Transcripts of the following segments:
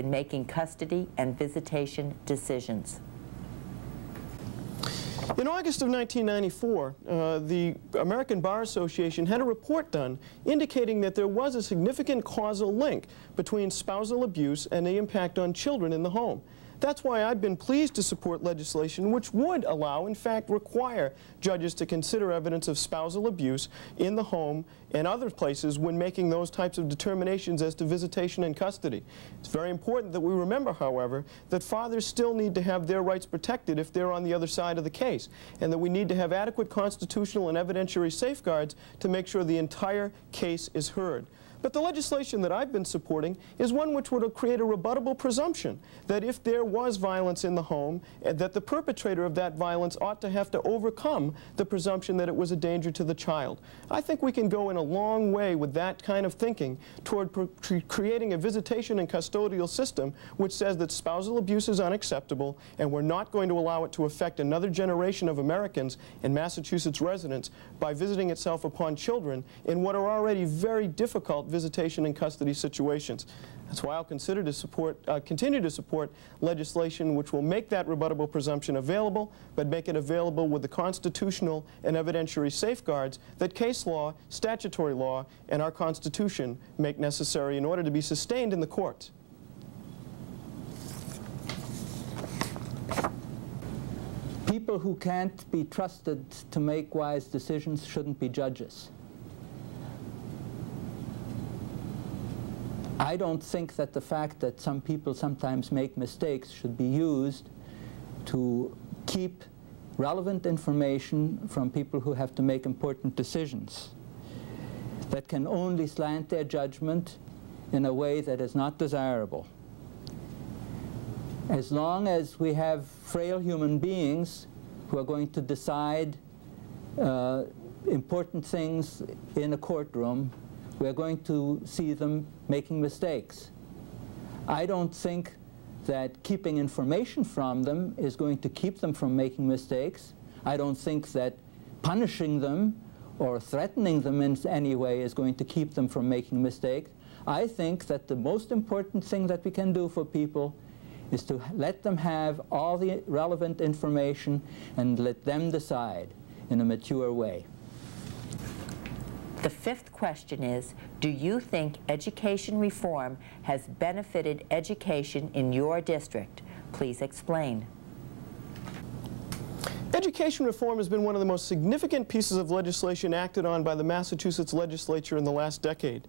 in making custody and visitation decisions? In August of 1994, the American Bar Association had a report done indicating that there was a significant causal link between spousal abuse and the impact on children in the home. That's why I've been pleased to support legislation which would allow, in fact require, judges to consider evidence of spousal abuse in the home and other places when making those types of determinations as to visitation and custody. It's very important that we remember, however, that fathers still need to have their rights protected if they're on the other side of the case, and that we need to have adequate constitutional and evidentiary safeguards to make sure the entire case is heard. But the legislation that I've been supporting is one which would create a rebuttable presumption that if there was violence in the home, that the perpetrator of that violence ought to have to overcome the presumption that it was a danger to the child. I think we can go in a long way with that kind of thinking toward creating a visitation and custodial system which says that spousal abuse is unacceptable and we're not going to allow it to affect another generation of Americans and Massachusetts residents by visiting itself upon children in what are already very difficult visitation and custody situations. That's why I'll continue to support legislation which will make that rebuttable presumption available, but make it available with the constitutional and evidentiary safeguards that case law, statutory law, and our Constitution make necessary in order to be sustained in the courts. People who can't be trusted to make wise decisions shouldn't be judges. I don't think that the fact that some people sometimes make mistakes should be used to keep relevant information from people who have to make important decisions. That can only slant their judgment in a way that is not desirable. As long as we have frail human beings who are going to decide important things in a courtroom, we're going to see them making mistakes. I don't think that keeping information from them is going to keep them from making mistakes. I don't think that punishing them or threatening them in any way is going to keep them from making mistakes. I think that the most important thing that we can do for people is to let them have all the relevant information and let them decide in a mature way. The fifth question is, do you think education reform has benefited education in your district? Please explain. Education reform has been one of the most significant pieces of legislation acted on by the Massachusetts legislature in the last decade.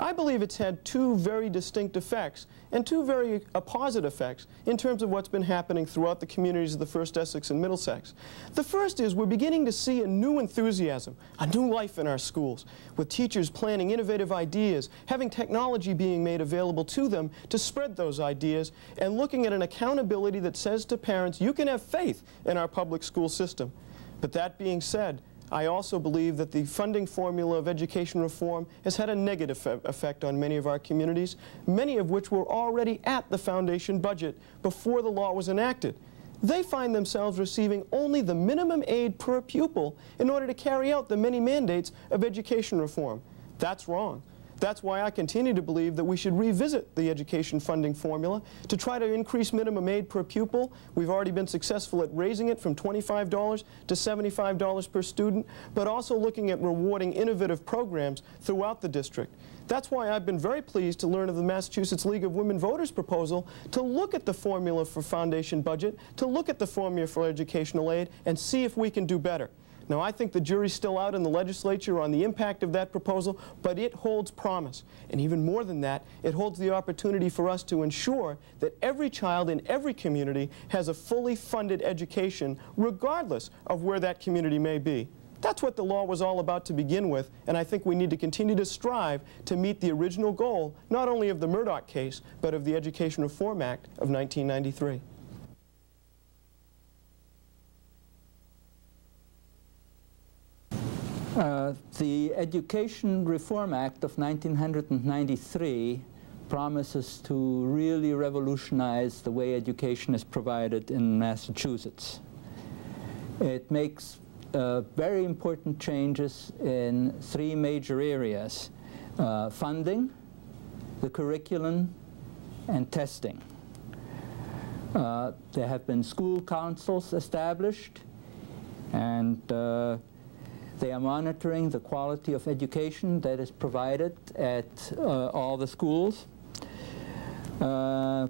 I believe it's had two very distinct effects, and two very opposite effects in terms of what's been happening throughout the communities of the First Essex and Middlesex. The first is we're beginning to see a new enthusiasm, a new life in our schools, with teachers planning innovative ideas, having technology being made available to them to spread those ideas, and looking at an accountability that says to parents, you can have faith in our public school system. But that being said, I also believe that the funding formula of education reform has had a negative effect on many of our communities, many of which were already at the foundation budget before the law was enacted. They find themselves receiving only the minimum aid per pupil in order to carry out the many mandates of education reform. That's wrong. That's why I continue to believe that we should revisit the education funding formula to try to increase minimum aid per pupil. We've already been successful at raising it from $25 to $75 per student, but also looking at rewarding innovative programs throughout the district. That's why I've been very pleased to learn of the Massachusetts League of Women Voters proposal to look at the formula for foundation budget, to look at the formula for educational aid, and see if we can do better. Now, I think the jury's still out in the legislature on the impact of that proposal, but it holds promise. And even more than that, it holds the opportunity for us to ensure that every child in every community has a fully funded education, regardless of where that community may be. That's what the law was all about to begin with, and I think we need to continue to strive to meet the original goal, not only of the Murdoch case, but of the Education Reform Act of 1993. The Education Reform Act of 1993 promises to really revolutionize the way education is provided in Massachusetts. It makes very important changes in three major areas: funding, the curriculum, and testing. There have been school councils established, and they are monitoring the quality of education that is provided at all the schools. The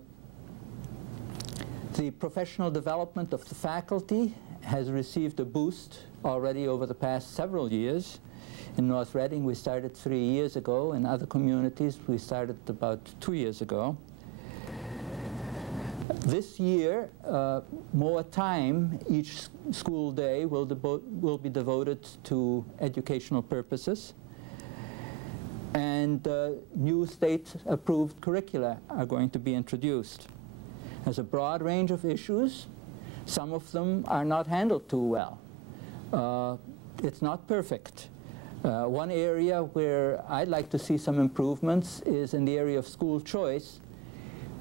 professional development of the faculty has received a boost already over the past several years. In North Reading, we started 3 years ago. In other communities, we started about 2 years ago. This year, more time each school day will be devoted to educational purposes. And new state-approved curricula are going to be introduced. There's a broad range of issues. Some of them are not handled too well. It's not perfect. One area where I'd like to see some improvements is in the area of school choice,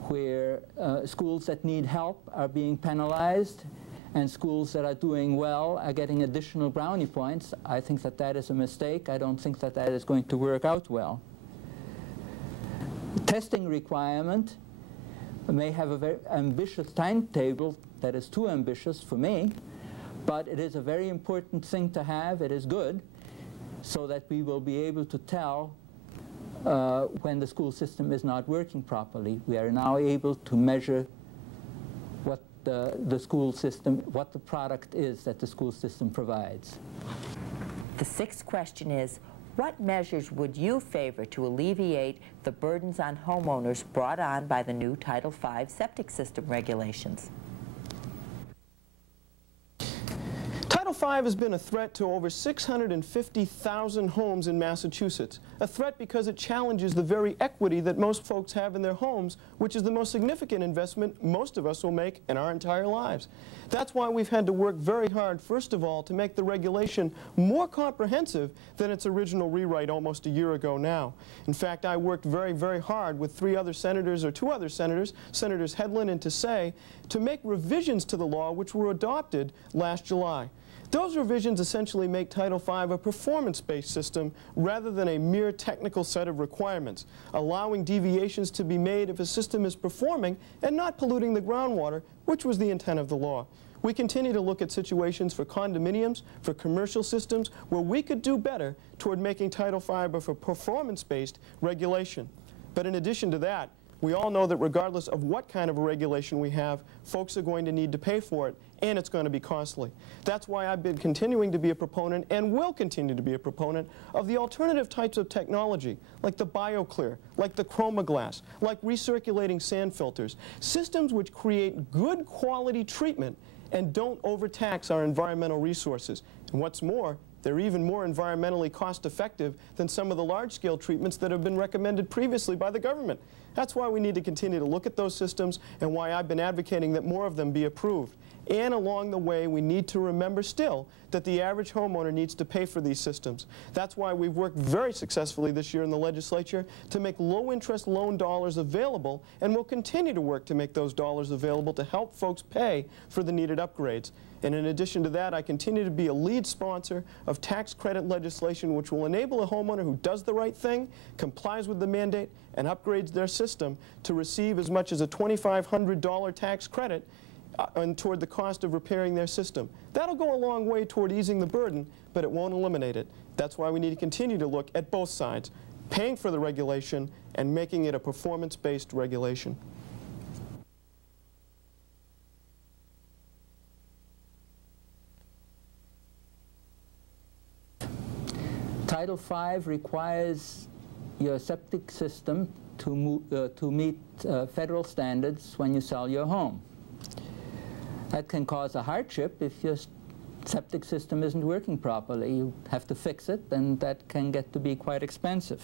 where schools that need help are being penalized and schools that are doing well are getting additional brownie points. I think that that is a mistake. I don't think that that is going to work out well. Testing requirement may have a very ambitious timetable that is too ambitious for me, but it is a very important thing to have. It is good, so that we will be able to tell when the school system is not working properly. We are now able to measure what the school system, what the product is that the school system provides. The sixth question is, what measures would you favor to alleviate the burdens on homeowners brought on by the new Title V septic system regulations? Title V has been a threat to over 650,000 homes in Massachusetts. A threat because it challenges the very equity that most folks have in their homes, which is the most significant investment most of us will make in our entire lives. That's why we've had to work very hard, first of all, to make the regulation more comprehensive than its original rewrite almost a year ago now. In fact, I worked very, very hard with two other senators, Senators Hedlund and Tassay, to make revisions to the law which were adopted last July. Those revisions essentially make Title V a performance-based system rather than a mere technical set of requirements, allowing deviations to be made if a system is performing and not polluting the groundwater, which was the intent of the law. We continue to look at situations for condominiums, for commercial systems, where we could do better toward making Title V a performance-based regulation. But in addition to that, we all know that regardless of what kind of a regulation we have, folks are going to need to pay for it, and it's going to be costly. That's why I've been continuing to be a proponent, and will continue to be a proponent, of the alternative types of technology, like the BioClear, like the ChromaGlass, like recirculating sand filters, systems which create good quality treatment and don't overtax our environmental resources. And what's more, they're even more environmentally cost-effective than some of the large-scale treatments that have been recommended previously by the government. That's why we need to continue to look at those systems, and why I've been advocating that more of them be approved. And along the way, we need to remember still that the average homeowner needs to pay for these systems. That's why we've worked very successfully this year in the legislature to make low-interest loan dollars available, and will continue to work to make those dollars available to help folks pay for the needed upgrades. And in addition to that, I continue to be a lead sponsor of tax credit legislation which will enable a homeowner who does the right thing, complies with the mandate, and upgrades their system to receive as much as a $2,500 tax credit and toward the cost of repairing their system. That'll go a long way toward easing the burden, but it won't eliminate it. That's why we need to continue to look at both sides, paying for the regulation and making it a performance-based regulation. Title V requires your septic system to meet federal standards when you sell your home. That can cause a hardship if your septic system isn't working properly. You have to fix it, and that can get to be quite expensive.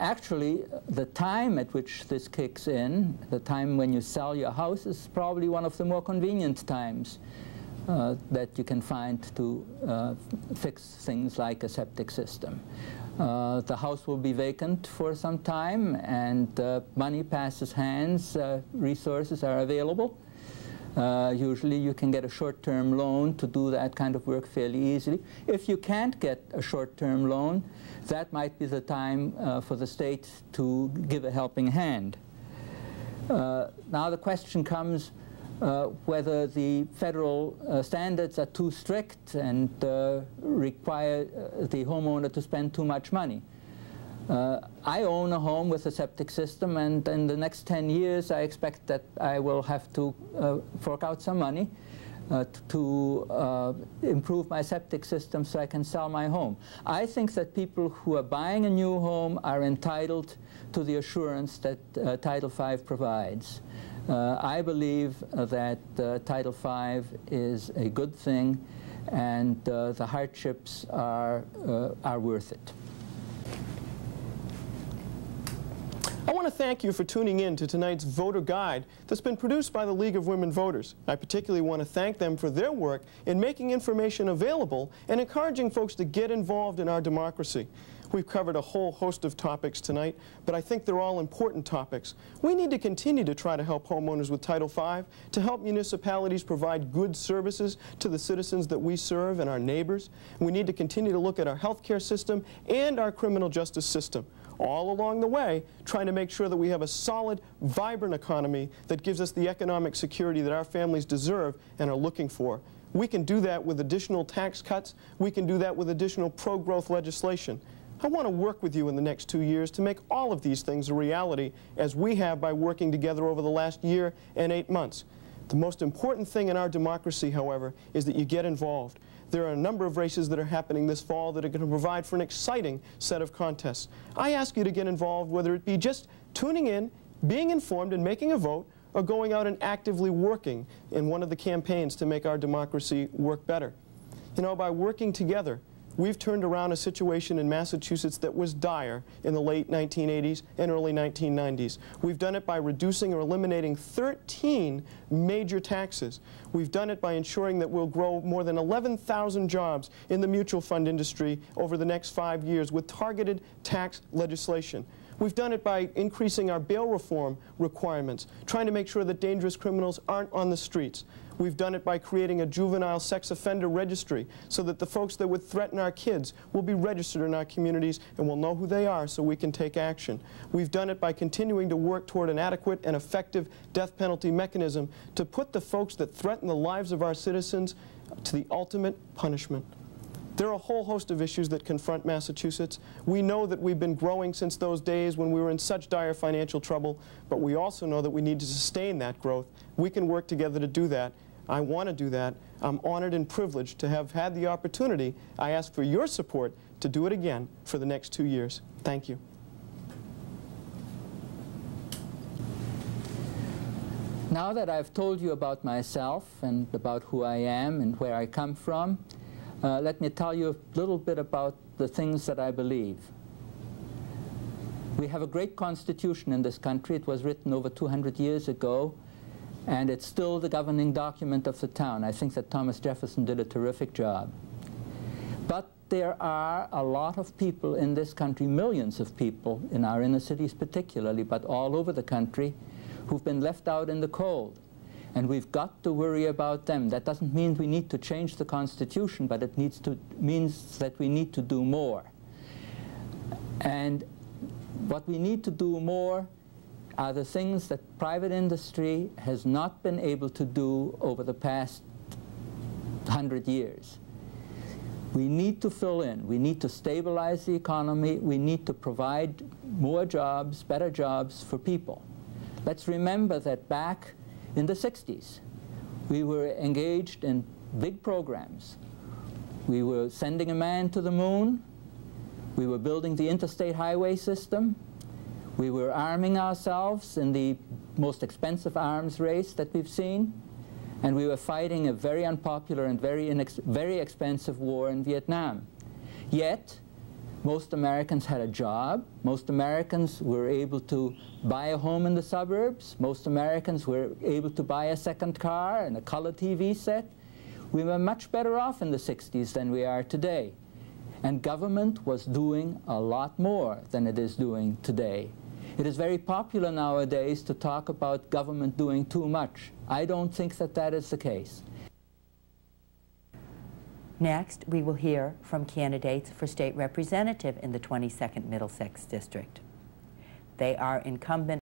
Actually, the time at which this kicks in, the time when you sell your house, is probably one of the more convenient times that you can find to fix things like a septic system. The house will be vacant for some time, and money passes hands, resources are available. Usually you can get a short-term loan to do that kind of work fairly easily. If you can't get a short-term loan, that might be the time for the state to give a helping hand. Now the question comes whether the federal standards are too strict and require the homeowner to spend too much money. I own a home with a septic system, and in the next 10 years I expect that I will have to fork out some money to improve my septic system so I can sell my home. I think that people who are buying a new home are entitled to the assurance that Title V provides. I believe that Title V is a good thing, and the hardships are worth it. I want to thank you for tuning in to tonight's voter guide that's been produced by the League of Women Voters. I particularly want to thank them for their work in making information available and encouraging folks to get involved in our democracy. We've covered a whole host of topics tonight, but I think they're all important topics. We need to continue to try to help homeowners with Title V, to help municipalities provide good services to the citizens that we serve and our neighbors. We need to continue to look at our healthcare system and our criminal justice system. All along the way, trying to make sure that we have a solid, vibrant economy that gives us the economic security that our families deserve and are looking for. We can do that with additional tax cuts. We can do that with additional pro-growth legislation. I want to work with you in the next 2 years to make all of these things a reality, as we have by working together over the last year and 8 months. The most important thing in our democracy, however, is that you get involved. There are a number of races that are happening this fall that are going to provide for an exciting set of contests. I ask you to get involved, whether it be just tuning in, being informed and making a vote, or going out and actively working in one of the campaigns to make our democracy work better. You know, by working together, we've turned around a situation in Massachusetts that was dire in the late 1980s and early 1990s. We've done it by reducing or eliminating 13 major taxes. We've done it by ensuring that we'll grow more than 11,000 jobs in the mutual fund industry over the next 5 years with targeted tax legislation. We've done it by increasing our bail reform requirements, trying to make sure that dangerous criminals aren't on the streets. We've done it by creating a juvenile sex offender registry so that the folks that would threaten our kids will be registered in our communities and we'll know who they are so we can take action. We've done it by continuing to work toward an adequate and effective death penalty mechanism to put the folks that threaten the lives of our citizens to the ultimate punishment. There are a whole host of issues that confront Massachusetts. We know that we've been growing since those days when we were in such dire financial trouble, but we also know that we need to sustain that growth. We can work together to do that. I want to do that. I'm honored and privileged to have had the opportunity. I ask for your support to do it again for the next 2 years. Thank you. Now that I've told you about myself and about who I am and where I come from, let me tell you a little bit about the things that I believe. We have a great constitution in this country. It was written over 200 years ago, and it's still the governing document of the town. I think that Thomas Jefferson did a terrific job. But there are a lot of people in this country, millions of people in our inner cities particularly, but all over the country, who've been left out in the cold. And we've got to worry about them. That doesn't mean we need to change the Constitution, but it means that we need to do more. And what we need to do more are the things that private industry has not been able to do over the past 100 years. We need to fill in. We need to stabilize the economy. We need to provide more jobs, better jobs for people. Let's remember that back in the 60s, we were engaged in big programs. We were sending a man to the moon. We were building the interstate highway system. We were arming ourselves in the most expensive arms race that we've seen. And we were fighting a very unpopular and very expensive war in Vietnam. Yet, most Americans had a job. Most Americans were able to buy a home in the suburbs. Most Americans were able to buy a second car and a color TV set. We were much better off in the 60s than we are today. And government was doing a lot more than it is doing today. It is very popular nowadays to talk about government doing too much. I don't think that that is the case. Next, we will hear from candidates for state representative in the 22nd Middlesex District. They are incumbent